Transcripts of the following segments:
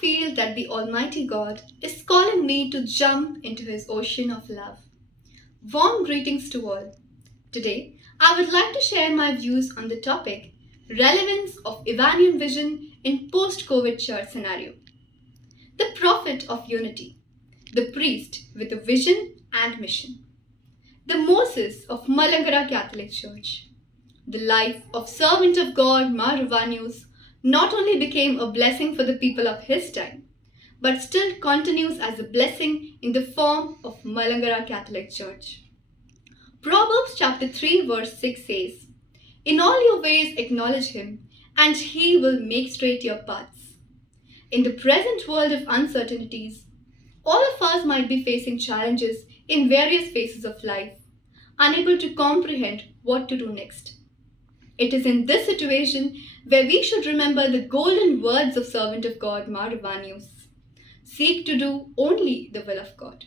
feel that the Almighty God is calling me to jump into His ocean of love. Warm greetings to all. Today, I would like to share my views on the topic Relevance of Iranian Vision in Post-COVID Church Scenario. The Prophet of Unity, the Priest with a Vision and Mission. The Moses of Malankara Catholic Church. The life of Servant of God m𝚊𝚘𝚘𝚘 not only became a blessing for the people of his time, but still continues as a blessing in the form of Malankara Catholic Church. Proverbs chapter 3 verse 6 says, "In all your ways acknowledge Him, and He will make straight your paths." In the present world of uncertainties, all of us might be facing challenges in various phases of life, unable to comprehend what to do next. It is in this situation where we should remember the golden words of Servant of God m𝚊𝚘𝚘𝚘, seek to do only the will of God.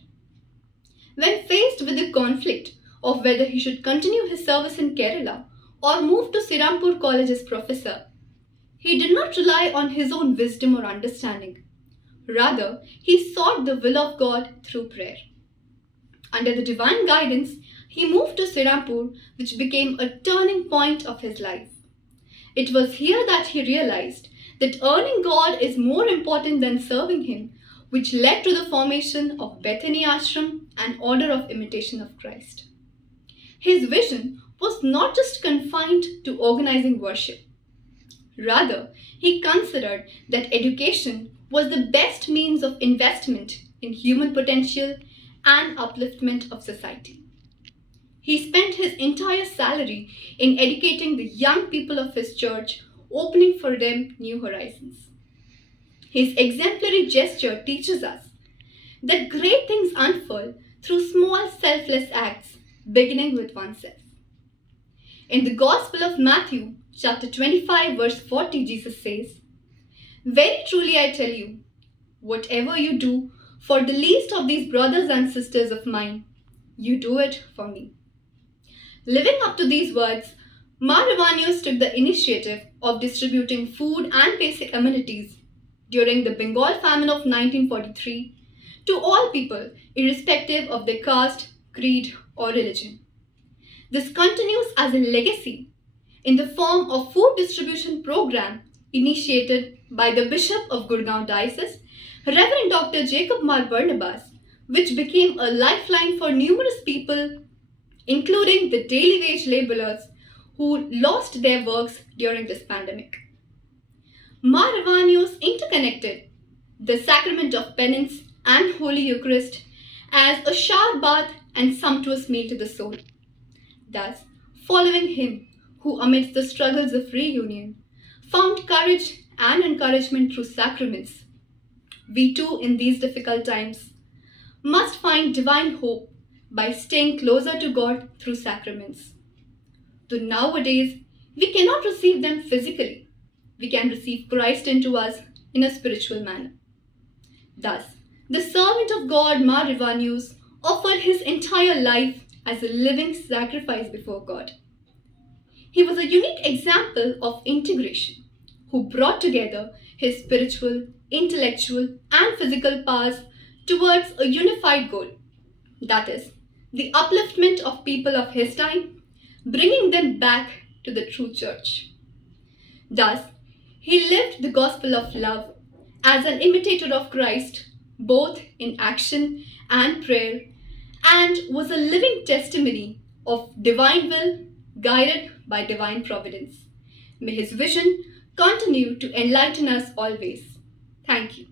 When faced with the conflict of whether he should continue his service in Kerala or move to Srirampur College as professor, he did not rely on his own wisdom or understanding. Rather, he sought the will of God through prayer. Under the divine guidance, he moved to Srirampur, which became a turning point of his life. It was here that he realized that earning God is more important than serving Him, which led to the formation of Bethany Ashram, an order of imitation of Christ. His vision was not just confined to organizing worship. Rather, he considered that education was the best means of investment in human potential and upliftment of society. He spent his entire salary in educating the young people of his church, opening for them new horizons. His exemplary gesture teaches us that great things unfold through small selfless acts, beginning with oneself. In the Gospel of Matthew, chapter 25, verse 40, Jesus says, "Very truly I tell you, whatever you do for the least of these brothers and sisters of mine, you do it for me." Living up to these words, m𝚊𝚘𝚘𝚘 took the initiative of distributing food and basic amenities during the Bengal famine of 1943 to all people, irrespective of their caste, creed, or religion. This continues as a legacy in the form of food distribution program initiated by the Bishop of Gurgaon Diocese, Reverend Dr. Jacob Mar Barnabas, which became a lifeline for numerous people, including the daily wage laborers who lost their works during this pandemic. m𝚊𝚘𝚘𝚘 interconnected the sacrament of penance and Holy Eucharist as a shower bath and sumptuous meal to the soul. Thus, following him who amidst the struggles of reunion found courage and encouragement through sacraments, we too in these difficult times must find divine hope by staying closer to God through sacraments. Though nowadays we cannot receive them physically, we can receive Christ into us in a spiritual manner. Thus, the servant of God m𝚊𝚘𝚘𝚘 offered his entire life as a living sacrifice before God. He was a unique example of integration who brought together his spiritual, intellectual, and physical powers towards a unified goal, that is, the upliftment of people of his time, bringing them back to the true church. Thus, he lived the gospel of love as an imitator of Christ, both in action and prayer, and was a living testimony of divine will guided by divine providence. May his vision continue to enlighten us always. Thank you.